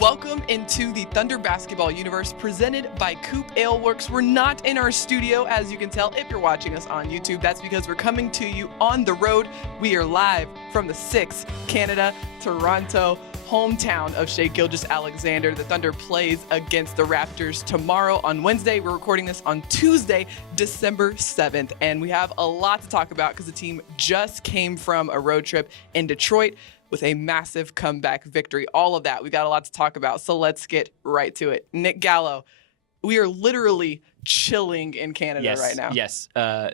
Welcome into the Thunder basketball universe presented by COOP Ale Works. We're not in our studio, as you can tell if you're watching us on YouTube. That's because we're coming to you on the road. We are live from the 6th Canada, Toronto, hometown of Shai Alexander. The Thunder plays against the Raptors tomorrow on Wednesday. We're recording this on Tuesday, December 7th, and we have a lot to talk about because the team just came from a road trip in Detroit with a massive comeback victory. All of that, we got a lot to talk about, so let's get right to it. Nick Gallo, we are literally chilling in Canada right now. Yes,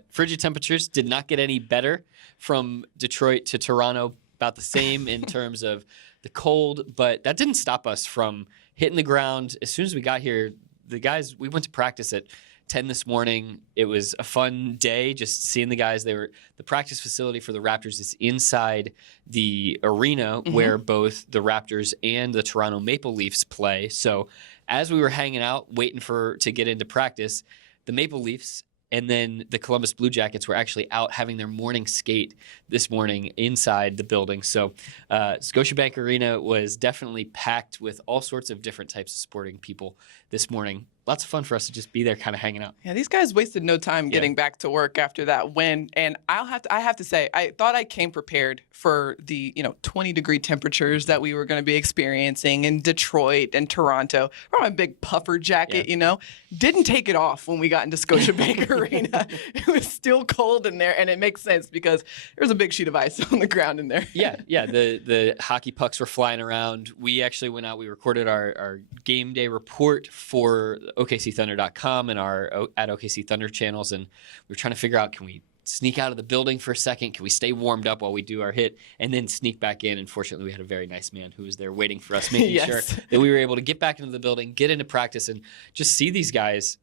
frigid temperatures did not get any better from Detroit to Toronto, about the same in terms of the cold, but that didn't stop us from hitting the ground. As soon as we got here, the guys, we went to practice at 10 this morning. It was a fun day just seeing the guys. The practice facility for the Raptors is inside the arena where both the Raptors and the Toronto Maple Leafs play. So as we were hanging out, waiting to get into practice, the Maple Leafs and then the Columbus Blue Jackets were actually out having their morning skate this morning inside the building. So Scotiabank Arena was definitely packed with all sorts of different types of sporting people this morning. Lots of fun for us to just be there kind of hanging out. Yeah, these guys wasted no time getting back to work after that win. And I have to say, I thought I came prepared for the 20-degree temperatures that we were going to be experiencing in Detroit and Toronto. Brought my big puffer jacket, Didn't take it off when we got into Scotiabank Arena. It was still cold in there, and it makes sense because there's a big sheet of ice on the ground in there. Yeah. The hockey pucks were flying around. We actually went out. We recorded our game day report for OKCThunder.com and our at OKC Thunder channels, and we were trying to figure out, can we sneak out of the building for a second? Can we stay warmed up while we do our hit and then sneak back in? And fortunately, we had a very nice man who was there waiting for us, making sure that we were able to get back into the building, get into practice, and just see these guys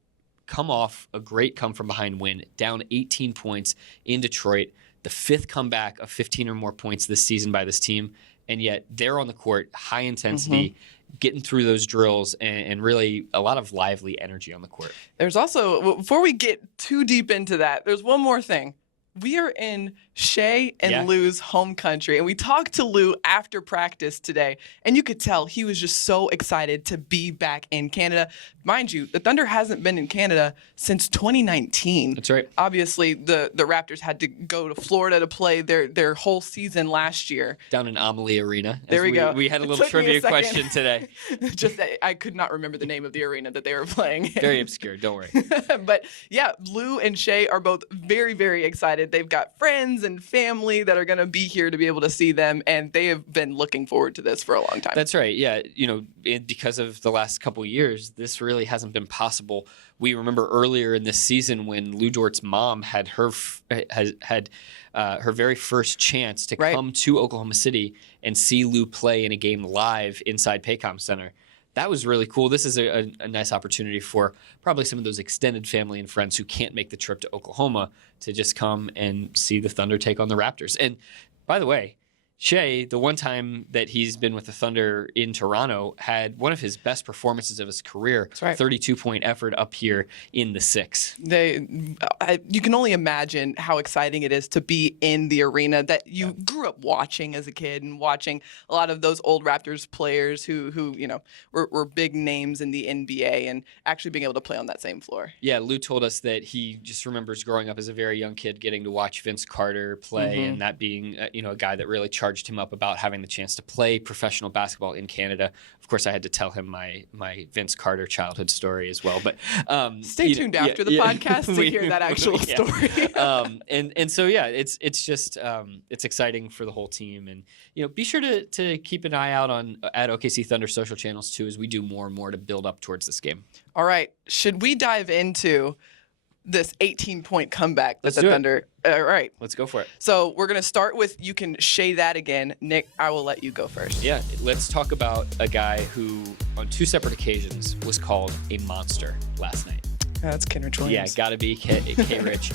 come off a great come-from-behind win, down 18 points in Detroit, the 5th comeback of 15 or more points this season by this team, and yet they're on the court, high intensity, getting through those drills, and really a lot of lively energy on the court. There's also, before we get too deep into that, there's one more thing. We are in Shai and Lu's home country, and we talked to Lu after practice today, and you could tell he was just so excited to be back in Canada. Mind you, the Thunder hasn't been in Canada since 2019. That's right. Obviously, the Raptors had to go to Florida to play their whole season last year. Down in Amalie Arena. There we go. We had a little trivia question today. Just that I could not remember the name of the arena that they were playing in. Very obscure, don't worry. But yeah, Lu and Shai are both very, very excited. They've got friends and family that are going to be here to be able to see them, and they have been looking forward to this for a long time. That's right. Yeah, because of the last couple of years, this really hasn't been possible. We remember earlier in this season when Lu Dort's mom had her very first chance to come to Oklahoma City and see Lu play in a game live inside Paycom Center. That was really cool. This is a nice opportunity for probably some of those extended family and friends who can't make the trip to Oklahoma to just come and see the Thunder take on the Raptors. And by the way, Shai, the one time that he's been with the Thunder in Toronto, had one of his best performances of his career. That's right. 32-point effort up here in the 6. You can only imagine how exciting it is to be in the arena that you grew up watching as a kid and watching a lot of those old Raptors players who were big names in the NBA and actually being able to play on that same floor. Yeah, Lu told us that he just remembers growing up as a very young kid getting to watch Vince Carter play and that being a guy that really charged him up about having the chance to play professional basketball in Canada. Of course, I had to tell him my Vince Carter childhood story as well. But stay tuned after the podcast to hear that actual story. And so it's just it's exciting for the whole team, and be sure to keep an eye out at OKC Thunder social channels too, as we do more and more to build up towards this game. All right, should we dive into this 18-point comeback that the Thunder. All right. Let's go for it. So we're going to start with, you can Shai that again. Nick, I will let you go first. Yeah, let's talk about a guy who on 2 separate occasions was called a monster last night. That's Kenrich Williams. Yeah, got to be K-Rich.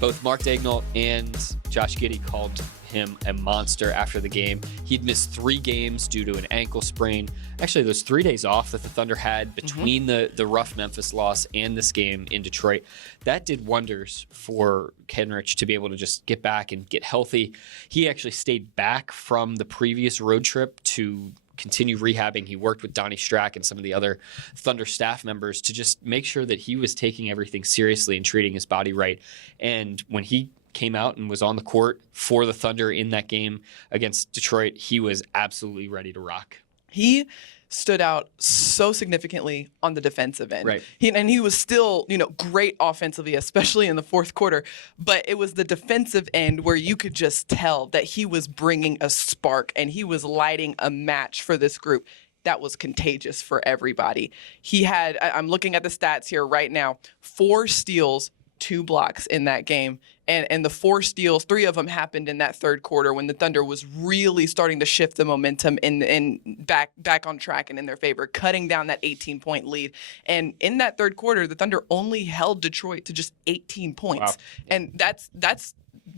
Both Mark Daigneault and Josh Giddey called him a monster after the game. He'd missed 3 games due to an ankle sprain. Actually, those 3 days off that the Thunder had between the rough Memphis loss and this game in Detroit, that did wonders for Kenrich to be able to just get back and get healthy. He actually stayed back from the previous road trip to continue rehabbing. He worked with Donnie Strack and some of the other Thunder staff members to just make sure that he was taking everything seriously and treating his body right. And when he came out and was on the court for the Thunder in that game against Detroit, he was absolutely ready to rock. He stood out so significantly on the defensive end. Right. He was still, great offensively, especially in the fourth quarter. But it was the defensive end where you could just tell that he was bringing a spark and he was lighting a match for this group that was contagious for everybody. He had, I'm looking at the stats here right now, 4 steals, 2 blocks in that game. And the 4 steals, 3 of them happened in that third quarter when the Thunder was really starting to shift the momentum in back on track and in their favor, cutting down that 18-point lead. And in that third quarter, the Thunder only held Detroit to just 18 points. Wow. And that's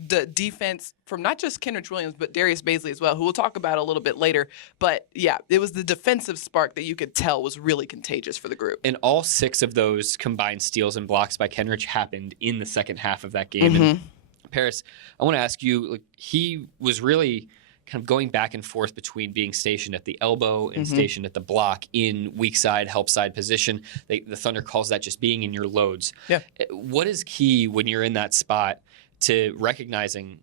the defense from not just Kenrich Williams, but Darius Bazley as well, who we'll talk about a little bit later. But yeah, it was the defensive spark that you could tell was really contagious for the group. And all 6 of those combined steals and blocks by Kenrich happened in the second half of that game. Mm-hmm. And Paris, I want to ask you, he was really kind of going back and forth between being stationed at the elbow and stationed at the block in weak side, help side position. The Thunder calls that just being in your loads. Yeah. What is key when you're in that spot to recognizing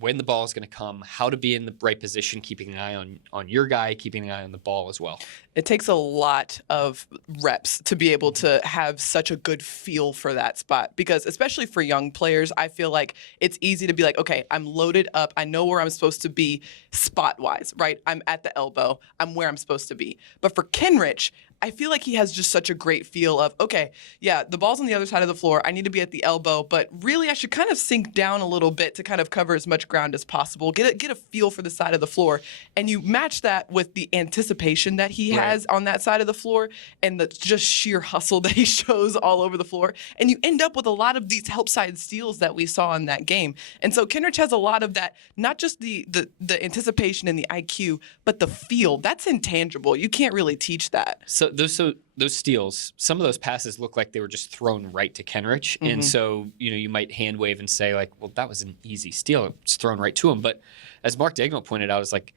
when the ball is going to come, how to be in the right position, keeping an eye on your guy, keeping an eye on the ball as well? It takes a lot of reps to be able to have such a good feel for that spot, because especially for young players, I feel like it's easy to be like, okay, I'm loaded up. I know where I'm supposed to be spot-wise, right? I'm at the elbow. I'm where I'm supposed to be. But for Kenrich, I feel like he has just such a great feel of, okay, yeah, the ball's on the other side of the floor. I need to be at the elbow, but really I should kind of sink down a little bit to kind of cover as much ground as possible, get a feel for the side of the floor. And you match that with the anticipation that he has on that side of the floor and the just sheer hustle that he shows all over the floor. And you end up with a lot of these help side steals that we saw in that game. And so Kenrich has a lot of that, not just the anticipation and the IQ, but the feel. That's intangible. You can't really teach that. So those steals, some of those passes look like they were just thrown right to Kenrich. Mm-hmm. And so, you might hand wave and say like, well, that was an easy steal. It's thrown right to him. But as Mark Daigneault pointed out, it's like,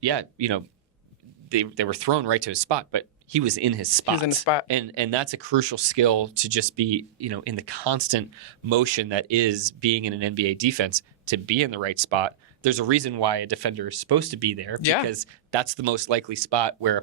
yeah, they were thrown right to his spot, but he was in his spot. He was in his spot. And that's a crucial skill to just be, in the constant motion that is being in an NBA defense, to be in the right spot. There's a reason why a defender is supposed to be there, because that's the most likely spot where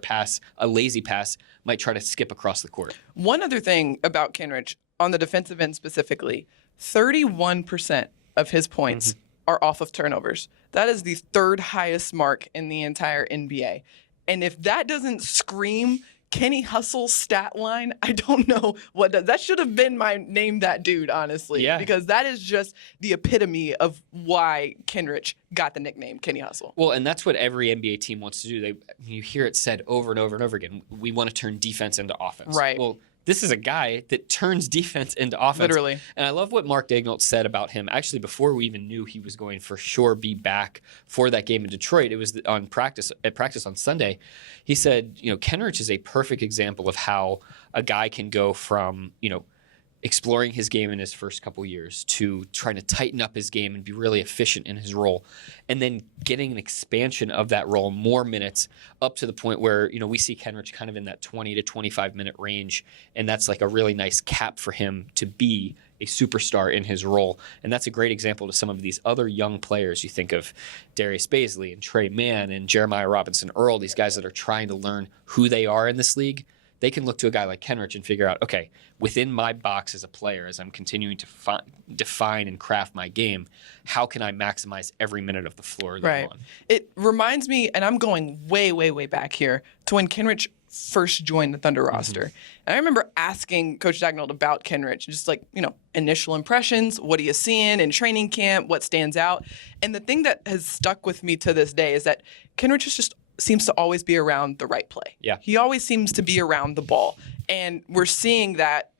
a lazy pass, might try to skip across the court. One other thing about Kenrich, on the defensive end specifically, 31% of his points are off of turnovers. That is the 3rd highest mark in the entire NBA. And if that doesn't scream Kenny Hustle's stat line, I don't know what does. That should have been my name that dude, honestly. Yeah. Because that is just the epitome of why Kenrich got the nickname Kenny Hustle. Well, and that's what every NBA team wants to do. You hear it said over and over and over again, we want to turn defense into offense. Right. Well, this is a guy that turns defense into offense. Literally. And I love what Mark Daigneault said about him. Actually, before we even knew he was going for sure be back for that game in Detroit, it was at practice on Sunday. He said, Kenrich is a perfect example of how a guy can go from, exploring his game in his first couple years to trying to tighten up his game and be really efficient in his role, and then getting an expansion of that role, more minutes, up to the point where we see Kenrich kind of in that 20 to 25 minute range, and that's like a really nice cap for him to be a superstar in his role. And that's a great example to some of these other young players. You think of Darius Bazley and Trey Mann and Jeremiah Robinson Earl, these guys that are trying to learn who they are in this league. They can look to a guy like Kenrich and figure out, okay, within my box as a player, as I'm continuing to define and craft my game, how can I maximize every minute of the floor that I'm on? It reminds me, and I'm going way, way, way back here, to when Kenrich first joined the Thunder roster. And I remember asking Coach Daigneault about Kenrich, just like, initial impressions, what are you seeing in training camp, what stands out? And the thing that has stuck with me to this day is that Kenrich is just seems to always be around the right play. Yeah. He always seems to be around the ball. And we're seeing that,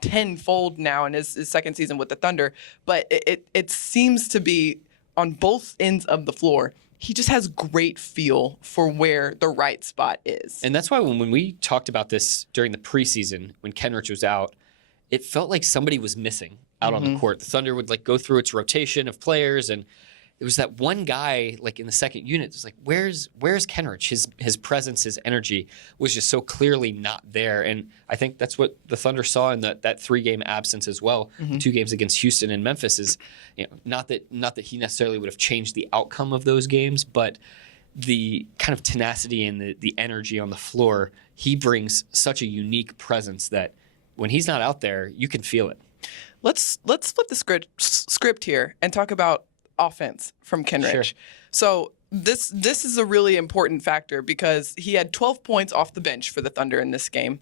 tenfold now in his second season with the Thunder. But it seems to be on both ends of the floor. He just has great feel for where the right spot is. And that's why when we talked about this during the preseason, when Kenrich was out, it felt like somebody was missing out on the court. The Thunder would go through its rotation of players, and there was that one guy like in the second unit. It's like, where's Kenrich? His presence, his energy was just so clearly not there. And I think that's what the Thunder saw in that 3-game absence as well. 2 games against Houston and Memphis is, not that he necessarily would have changed the outcome of those games, but the kind of tenacity and the energy on the floor, he brings such a unique presence that when he's not out there, you can feel it. Let's flip the script here and talk about offense from Kenrich. Sure. So this is a really important factor because he had 12 points off the bench for the Thunder in this game,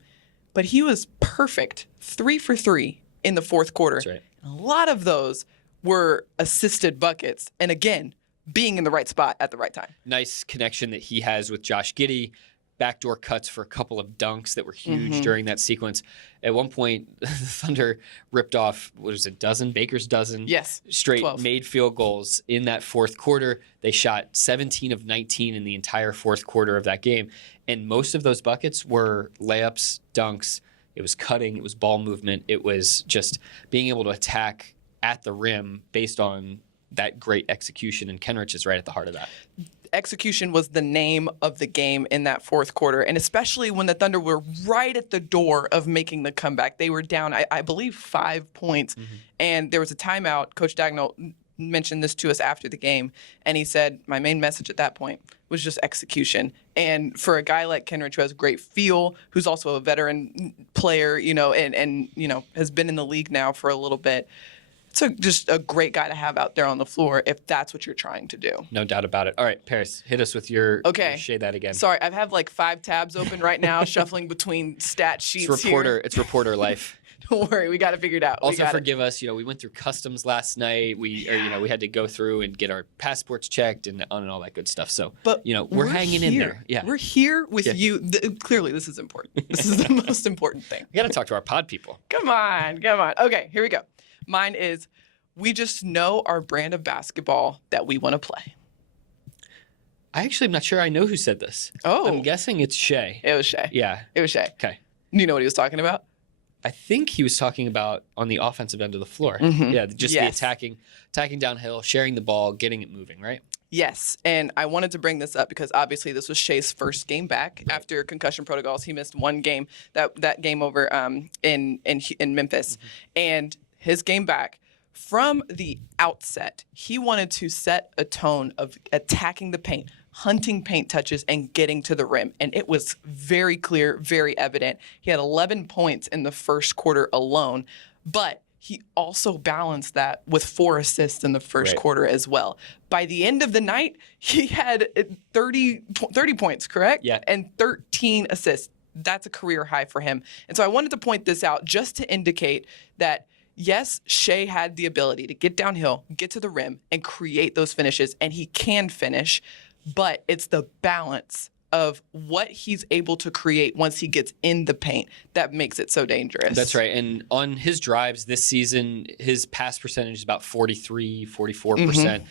but he was perfect, 3 for 3 in the fourth quarter. That's right. A lot of those were assisted buckets, and again, being in the right spot at the right time. Nice connection that he has with Josh Giddey. Backdoor cuts for a couple of dunks that were huge during that sequence. At one point, the Thunder ripped off, what was it, Baker's dozen? Yes, straight 12. Made field goals in that fourth quarter. They shot 17 of 19 in the entire fourth quarter of that game. And most of those buckets were layups, dunks. It was cutting. It was ball movement. It was just being able to attack at the rim based on that great execution. And Kenrich is right at the heart of that. Execution was the name of the game in that fourth quarter, and especially when the Thunder were right at the door of making the comeback. They were down, I believe, 5 points, and there was a timeout. Coach Dagnall mentioned this to us after the game, and he said, my main message at that point was just execution. And for a guy like Kenrich who has great feel, who's also a veteran player, and has been in the league now for a little bit, it's just a great guy to have out there on the floor if that's what you're trying to do. No doubt about it. All right, Paris, hit us with your shade that again. Sorry, I have like 5 tabs open right now, shuffling between stat sheets It's reporter life. Don't worry, we got it figured out. Also, forgive us. We went through customs last night. We had to go through and get our passports checked and all that good stuff. So, but we're hanging in there. Yeah, we're here with you. Clearly, this is important. This is the most important thing. We got to talk to our pod people. Come on. Okay, here we go. Mine is, we just know our brand of basketball that we want to play. I actually am not sure I know who said this. Oh. I'm guessing it's Shai. It was Shai. Yeah. It was Shai. Okay. You know what he was talking about? I think he was talking about on the offensive end of the floor. Yeah, just the attacking downhill, sharing the ball, getting it moving, right? Yes, and I wanted to bring this up because obviously this was Shai's first game back after concussion protocols. He missed one game, that game over in Memphis, and his game back. From the outset, he wanted to set a tone of attacking the paint, hunting paint touches, and getting to the rim. And it was very clear, very evident. He had 11 points in the first quarter alone, but he also balanced that with 4 assists in the first quarter as well. By the end of the night, he had 30 points, correct? Yeah. And 13 assists. That's a career high for him. And so I wanted to point this out just to indicate that yes, Shai had the ability to get downhill, get to the rim, and create those finishes, and he can finish, but it's the balance of what he's able to create once he gets in the paint that makes it so dangerous. That's right. And on his drives this season, his pass percentage is about 43, 44%.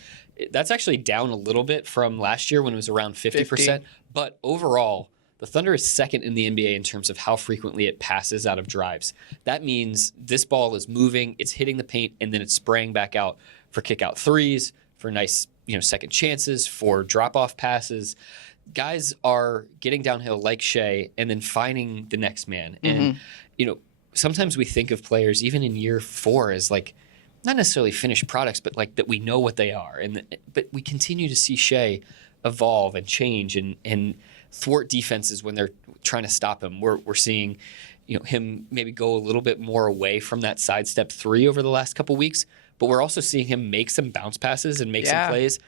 That's actually down a little bit from last year when it was around 50%. But overall, the Thunder is second in the NBA in terms of how frequently it passes out of drives. That means this ball is moving, it's hitting the paint, and then it's spraying back out for kick-out threes, for nice second chances, for drop-off passes. Guys are getting downhill like Shai and then finding the next man. And, sometimes we think of players, even in year 4, as like not necessarily finished products, but like that we know what they are. But we continue to see Shai evolve and change and thwart defenses when they're trying to stop him. We're seeing, him maybe go a little bit more away from that sidestep 3 over the last couple weeks, but we're also seeing him make some bounce passes and make some plays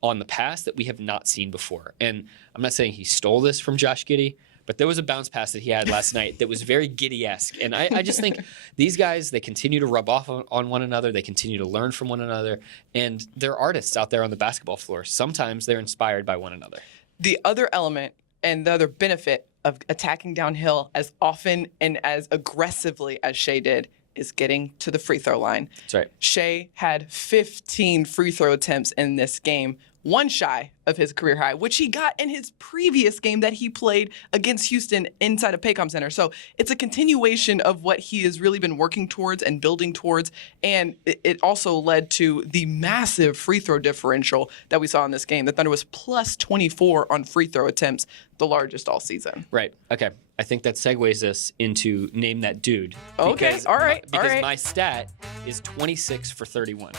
on the pass that we have not seen before. And I'm not saying he stole this from Josh Giddey, but there was a bounce pass that he had last night that was very Giddey-esque. And I just think these guys, they continue to rub off on one another. They continue to learn from one another. And they're artists out there on the basketball floor. Sometimes they're inspired by one another. The other element and the other benefit of attacking downhill as often and as aggressively as Shai did is getting to the free throw line. That's right. Shai had 15 free throw attempts in this game, one shy of his career high, which he got in his previous game that he played against Houston inside of Paycom Center. So it's a continuation of what he has really been working towards and building towards. And it also led to the massive free throw differential that we saw in this game. The Thunder was plus 24 on free throw attempts, the largest all season. Right. Okay. I think that segues us into name that dude. Okay. All right. Because my stat is 26 for 31.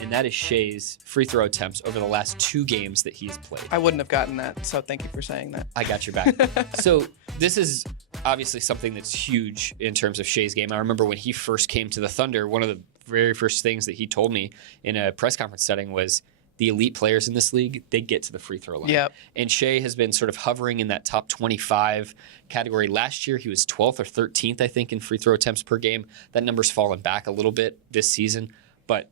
And that is Shai's free throw attempts over the last 2 games that he's played. I wouldn't have gotten that, so thank you for saying that. I got your back. So this is obviously something that's huge in terms of Shai's game. I remember when he first came to the Thunder, one of the very first things that he told me in a press conference setting was the elite players in this league, they get to the free throw line. Yep. And Shai has been sort of hovering in that top 25 category. Last year, he was 12th or 13th, I think, in free throw attempts per game. That number's fallen back a little bit this season, but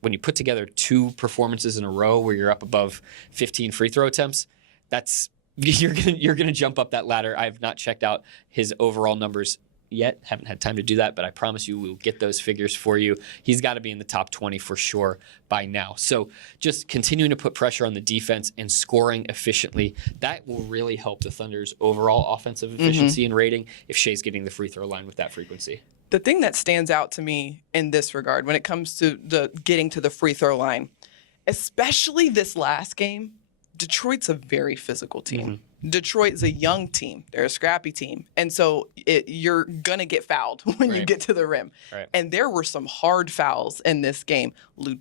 when you put together 2 performances in a row where you're up above 15 free throw attempts, that's you're gonna jump up that ladder. I've not checked out his overall numbers yet. Haven't had time to do that, but I promise you we'll get those figures for you. He's got to be in the top 20 for sure by now. So just continuing to put pressure on the defense and scoring efficiently, that will really help the Thunder's overall offensive efficiency and rating if Shai's getting the free throw line with that frequency. The thing that stands out to me in this regard when it comes to the getting to the free throw line, especially this last game, Detroit's a very physical team. Detroit is a young team. They're a scrappy team. And so you're going to get fouled when you get to the rim. Right. And there were some hard fouls in this game.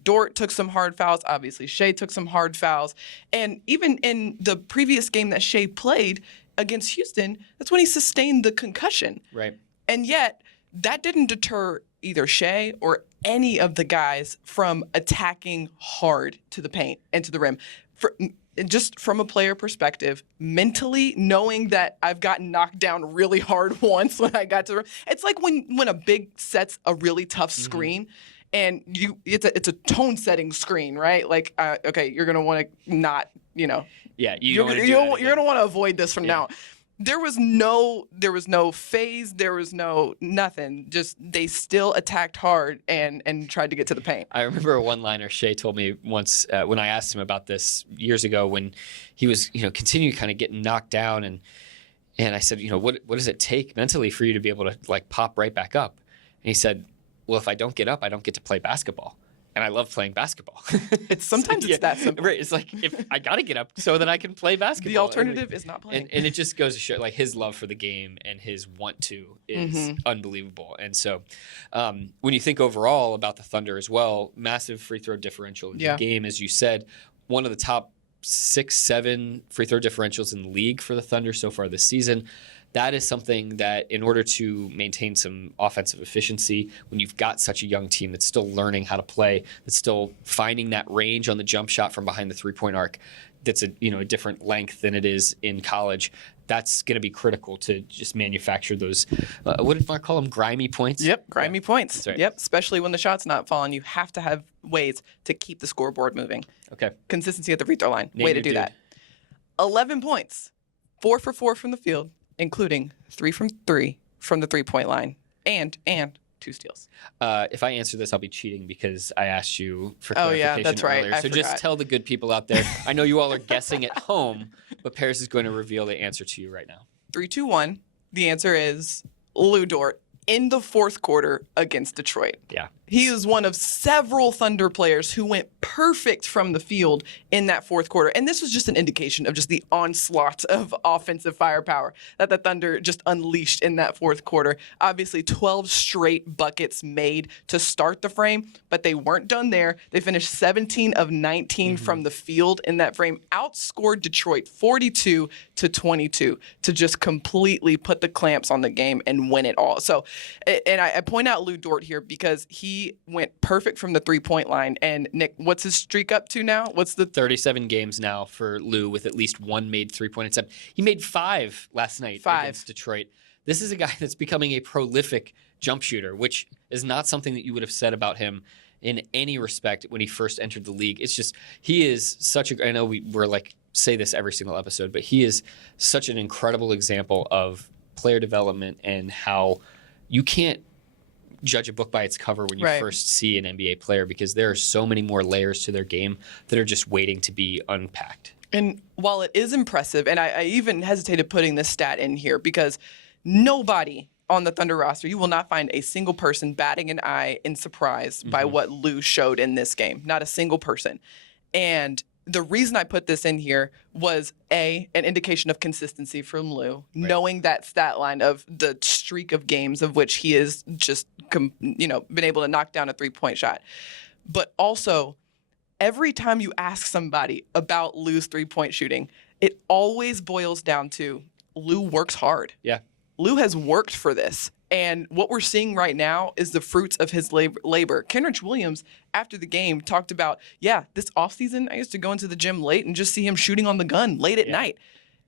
Dort took some hard fouls. Obviously, Shai took some hard fouls. And even in the previous game that Shai played against Houston, that's when he sustained the concussion. Right. And yet, that didn't deter either Shai or any of the guys from attacking hard to the paint and to the rim. Just from a player perspective, mentally knowing that I've gotten knocked down really hard once when I got to the rim. It's like when a big sets a really tough screen and it's a tone setting screen, right? Like, okay, you're going to want to not, Yeah, you're going to want to avoid this from now. There was no phase. There was no nothing. Just they still attacked hard and tried to get to the paint. I remember a one-liner Shai told me once when I asked him about this years ago when he was continuing kind of getting knocked down and I said, what does it take mentally for you to be able to like pop right back up? And he said, well, if I don't get up, I don't get to play basketball. And I love playing basketball. Sometimes it's that simple. Right. It's like, if I got to get up so that I can play basketball. The alternative is not playing. And it just goes to show, like, his love for the game and his want to is unbelievable. And so when you think overall about the Thunder as well, massive free throw differential in the game, as you said, one of the top 6-7 free throw differentials in the league for the Thunder so far this season. That is something that in order to maintain some offensive efficiency, when you've got such a young team that's still learning how to play, that's still finding that range on the jump shot from behind the three-point arc, that's a different length than it is in college. That's going to be critical to just manufacture those. What did Mark call them? Grimy points. Yep, grimy points. That's right. Yep, especially when the shot's not falling, you have to have ways to keep the scoreboard moving. Okay. Consistency at the free throw line. Name Way to your do dude. that. 11 points, 4 for 4 from the field, including 3 from 3 from the 3-point line, and 2 steals. If I answer this, I'll be cheating because I asked you for clarification yeah, that's right. earlier. I So forgot. just tell the good people out there. I know you all are guessing at home, but Paris is going to reveal the answer to you right now. 3, 2, 1. The answer is Dort in the fourth quarter against Detroit. Yeah. He is one of several Thunder players who went perfect from the field in that fourth quarter. And this was just an indication of just the onslaught of offensive firepower that the Thunder just unleashed in that fourth quarter. Obviously, 12 straight buckets made to start the frame, but they weren't done there. They finished 17 of 19 from the field in that frame, outscored Detroit 42-22 to just completely put the clamps on the game and win it all. So, and I point out Dort here because he went perfect from the 3-point line. And Nick, what's his streak up to now? What's the 37 games now for Lu with at least one made 3-point attempt. He made 5 last night against Detroit. This is a guy that's becoming a prolific jump shooter, which is not something that you would have said about him in any respect when he first entered the league. It's just, he is such a, I know we're like, say this every single episode, but he is such an incredible example of player development and how you can't judge a book by its cover when you Right. first see an NBA player, because there are so many more layers to their game that are just waiting to be unpacked. And while it is impressive, and I even hesitated putting this stat in here because nobody on the Thunder roster, you will not find a single person batting an eye in surprise by what Lu showed in this game. Not a single person. And the reason I put this in here was an indication of consistency from Lu, knowing that stat line of the streak of games of which he has just, been able to knock down a 3-point shot. But also, every time you ask somebody about Lu's 3-point shooting, it always boils down to Lu works hard. Yeah. Lu has worked for this. And what we're seeing right now is the fruits of his labor. Kenrich Williams, after the game, talked about, this offseason, I used to go into the gym late and just see him shooting on the gun late at night.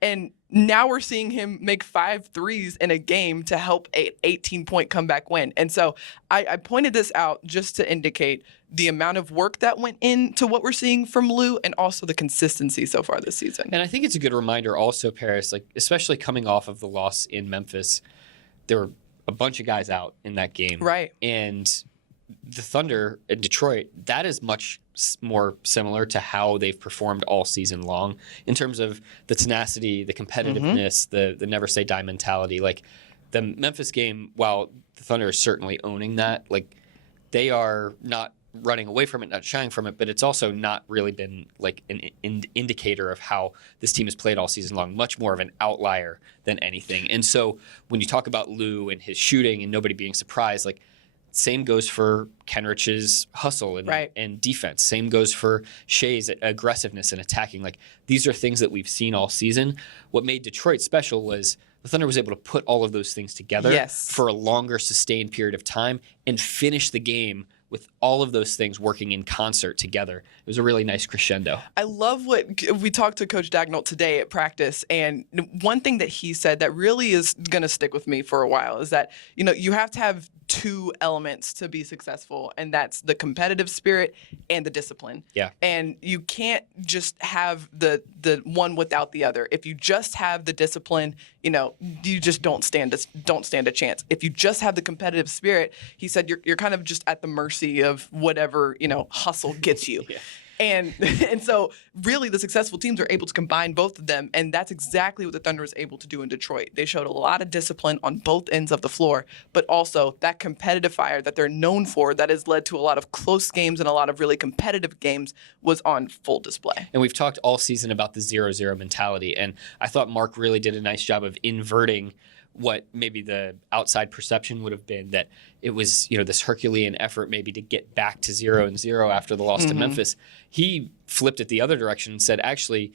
And now we're seeing him make 5 threes in a game to help an 18-point comeback win. And so I pointed this out just to indicate the amount of work that went into what we're seeing from Lu and also the consistency so far this season. And I think it's a good reminder also, Paris, like especially coming off of the loss in Memphis, there were a bunch of guys out in that game. Right. And the Thunder in Detroit, that is much more similar to how they've performed all season long in terms of the tenacity, the competitiveness, the never say die mentality. Like the Memphis game, while the Thunder is certainly owning that, like they are not running away from it, not shying from it, but it's also not really been like an indicator of how this team has played all season long, much more of an outlier than anything. And so when you talk about Lu and his shooting and nobody being surprised, like same goes for Kenrich's hustle and defense. Same goes for Shai's aggressiveness and attacking. Like these are things that we've seen all season. What made Detroit special was the Thunder was able to put all of those things together for a longer sustained period of time and finish the game with all of those things working in concert together. It was a really nice crescendo. I love what we talked to Coach Dagnall today at practice, and one thing that he said that really is going to stick with me for a while is that, you have to have 2 elements to be successful, and that's the competitive spirit and the discipline. Yeah. And you can't just have the one without the other. If you just have the discipline, you just don't stand a chance. If you just have the competitive spirit, he said you're kind of just at the mercy of whatever, hustle gets you. Yeah. And so really the successful teams are able to combine both of them, and that's exactly what the Thunder was able to do in Detroit. They showed a lot of discipline on both ends of the floor, but also that competitive fire that they're known for that has led to a lot of close games and a lot of really competitive games was on full display. And we've talked all season about the 0-0 mentality, and I thought Mark really did a nice job of inverting what maybe the outside perception would have been, that it was, this Herculean effort maybe to get back to 0-0 after the loss to Memphis. He flipped it the other direction and said, actually,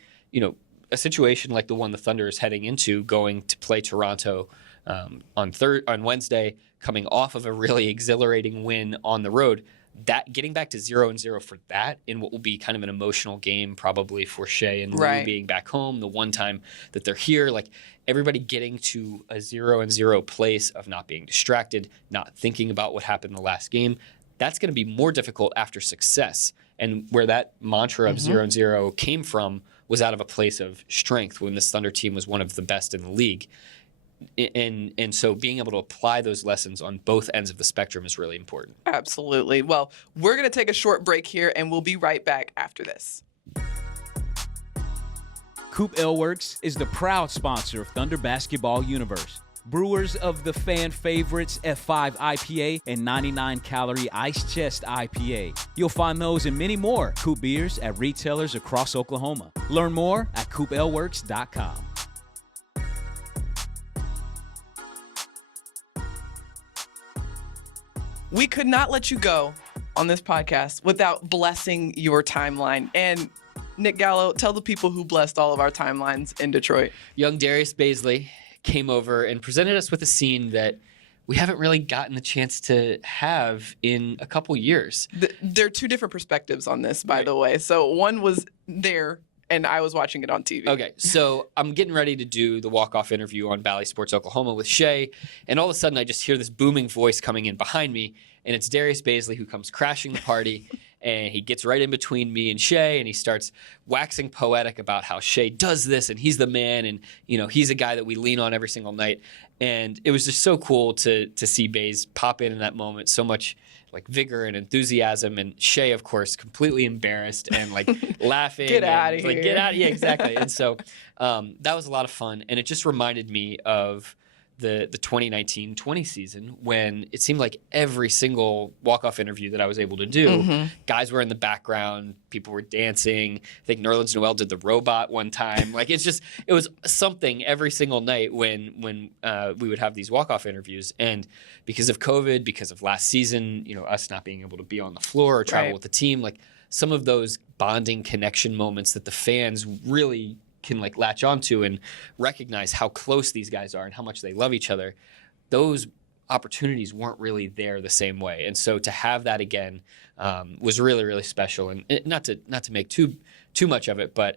a situation like the one the Thunder is heading into, going to play Toronto on Wednesday, coming off of a really exhilarating win on the road, that getting back to 0-0 for that in what will be kind of an emotional game probably for Shai and Lu being back home, the one time that they're here, like everybody getting to a 0-0 place of not being distracted, not thinking about what happened in the last game, that's going to be more difficult after success. And where that mantra of 0-0 came from was out of a place of strength when this Thunder team was one of the best in the league. And so being able to apply those lessons on both ends of the spectrum is really important. Absolutely. Well, we're going to take a short break here, and we'll be right back after this. COOP Ale Works is the proud sponsor of Thunder Basketball Universe. Brewers of the fan favorites F5 IPA and 99-calorie Ice Chest IPA. You'll find those and many more COOP beers at retailers across Oklahoma. Learn more at CoopAleWorks.com. We could not let you go on this podcast without blessing your timeline. And Nick Gallo, tell the people who blessed all of our timelines in Detroit. Young Darius Bazley came over and presented us with a scene that we haven't really gotten the chance to have in a couple years. There are 2 different perspectives on this, by the way. So one was there, and I was watching it on TV. Okay, so I'm getting ready to do the walk-off interview on Bally Sports Oklahoma with Shai, and all of a sudden I just hear this booming voice coming in behind me, and it's Darius Bazley who comes crashing the party, and he gets right in between me and Shai, and he starts waxing poetic about how Shai does this, and he's the man, and he's a guy that we lean on every single night. And it was just so cool to see Baze pop in that moment, so much like vigor and enthusiasm, and Shai, of course, completely embarrassed and like laughing. Get out of here! Like, get out! Yeah, exactly. And so that was a lot of fun, and it just reminded me of the 2019-20 season, when it seemed like every single walk-off interview that I was able to do, guys were in the background, people were dancing. I think Nerlens Noel did the robot one time. Like it was something every single night when we would have these walk-off interviews. And because of COVID, because of last season, us not being able to be on the floor or travel with the team, like some of those bonding connection moments that the fans really can like latch onto and recognize how close these guys are and how much they love each other, those opportunities weren't really there the same way. And so to have that again was really, really special. And not to make too much of it, but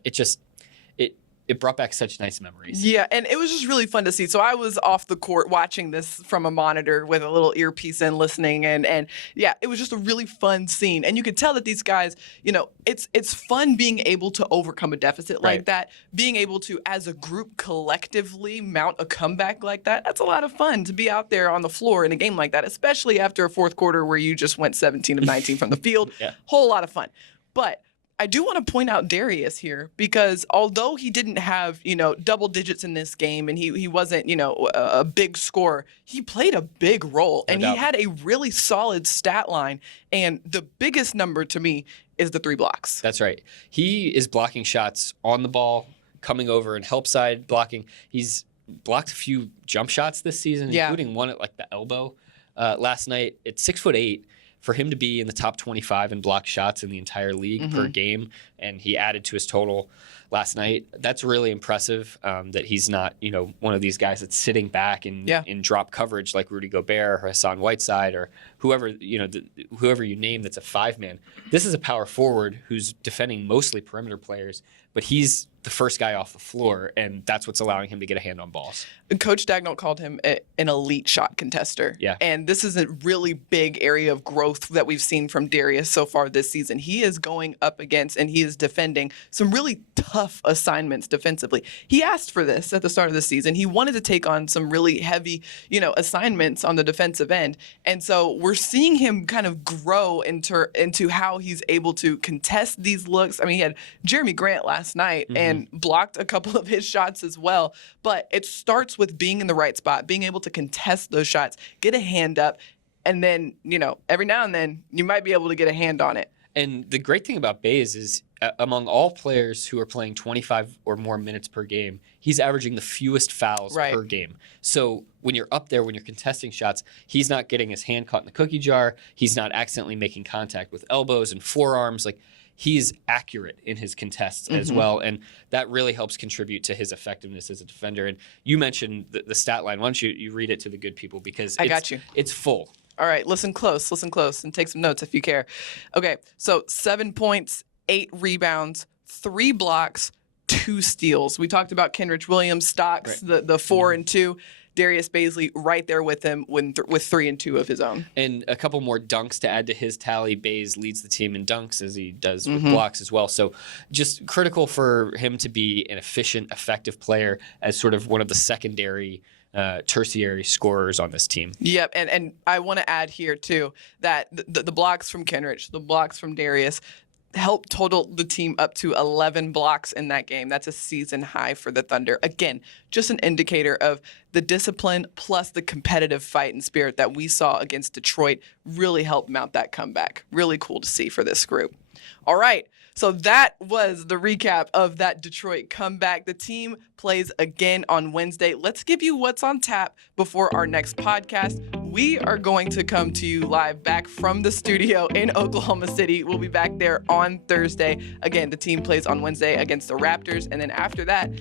it brought back such nice memories. Yeah, and it was just really fun to see. So I was off the court watching this from a monitor with a little earpiece in, listening, and yeah, it was just a really fun scene. And you could tell that these guys, it's fun being able to overcome a deficit like that, being able to, as a group, collectively mount a comeback like that. That's a lot of fun to be out there on the floor in a game like that, especially after a fourth quarter where you just went 17 of 19 from the field. Whole lot of fun. But I do want to point out Darius here, because although he didn't have, double digits in this game, and he wasn't, a big scorer, he played a big role, and he had a really solid stat line. And the biggest number to me is the 3 blocks. That's right. He is blocking shots on the ball, coming over and help side blocking. He's blocked a few jump shots this season, including one at like the elbow last night. At 6'8", for him to be in the top 25 in block shots in the entire league per game, and he added to his total last night, that's really impressive. That he's not, one of these guys that's sitting back in drop coverage like Rudy Gobert or Hassan Whiteside or whoever, whoever you name that's a 5-man. This is a power forward who's defending mostly perimeter players, but he's the first guy off the floor, and that's what's allowing him to get a hand on balls. Coach Dagnall called him an elite shot contester. Yeah. And this is a really big area of growth that we've seen from Darius so far this season. He is going up against, and he is defending some really tough assignments defensively. He asked for this at the start of the season. He wanted to take on some really heavy, assignments on the defensive end. And so we're seeing him kind of grow into how he's able to contest these looks. I mean, he had Jeremy Grant last night and blocked a couple of his shots as well. But it starts with being in the right spot, being able to contest those shots, get a hand up, and then, every now and then you might be able to get a hand on it. And the great thing about Baze is among all players who are playing 25 or more minutes per game, he's averaging the fewest fouls per game. So when you're up there, when you're contesting shots, he's not getting his hand caught in the cookie jar. He's not accidentally making contact with elbows and forearms. Like, he's accurate in his contests as well, and that really helps contribute to his effectiveness as a defender. And you mentioned the stat line. Why don't you read it to the good people, because it's full. All right, listen close, and take some notes if you care. Okay, so 7 points, 8 rebounds, 3 blocks, 2 steals. We talked about Kenrich Williams, stocks, the 4 and 2. Darius Bazley right there with him with 3 and 2 of his own. And a couple more dunks to add to his tally. Baze leads the team in dunks, as he does with blocks as well. So just critical for him to be an efficient, effective player as sort of one of the secondary tertiary scorers on this team. Yep, and I want to add here, too, that the blocks from Kenrich, the blocks from Darius, helped total the team up to 11 blocks in that game. That's a season high for the Thunder. Again, just an indicator of the discipline plus the competitive fight and spirit that we saw against Detroit really helped mount that comeback. Really cool to see for this group. All right. So that was the recap of that Detroit comeback. The team plays again on Wednesday. Let's give you what's on tap before our next podcast. We are going to come to you live back from the studio in Oklahoma City. We'll be back there on Thursday. Again, the team plays on Wednesday against the Raptors. And then after that,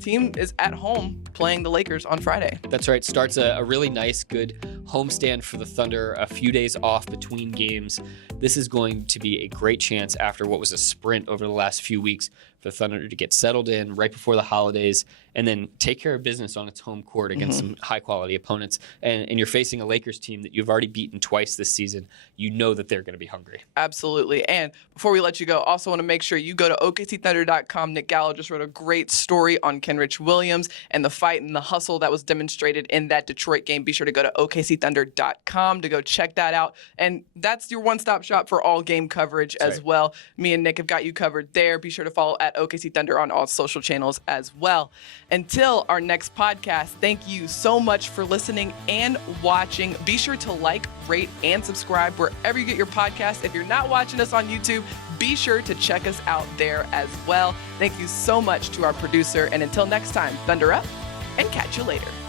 team is at home playing the Lakers on Friday. That's right. Starts a really nice, good homestand for the Thunder, a few days off between games. This is going to be a great chance after what was a sprint over the last few weeks for the Thunder to get settled in right before the holidays and then take care of business on its home court against some high-quality opponents. And you're facing a Lakers team that you've already beaten twice this season. You know that they're going to be hungry. Absolutely. And before we let you go, also want to make sure you go to OKCThunder.com. Nick Gallo just wrote a great story on Kenrich Williams and the fight and the hustle that was demonstrated in that Detroit game. Be sure to go to OKCThunder.com to go check that out. And that's your one-stop shop for all game coverage as well. Me and Nick have got you covered there. Be sure to follow at OKC Thunder on all social channels as well. Until our next podcast, thank you so much for listening and watching. Be sure to like, rate, and subscribe wherever you get your podcasts. If you're not watching us on YouTube, be sure to check us out there as well. Thank you so much to our producer. And until next time, Thunder up and catch you later.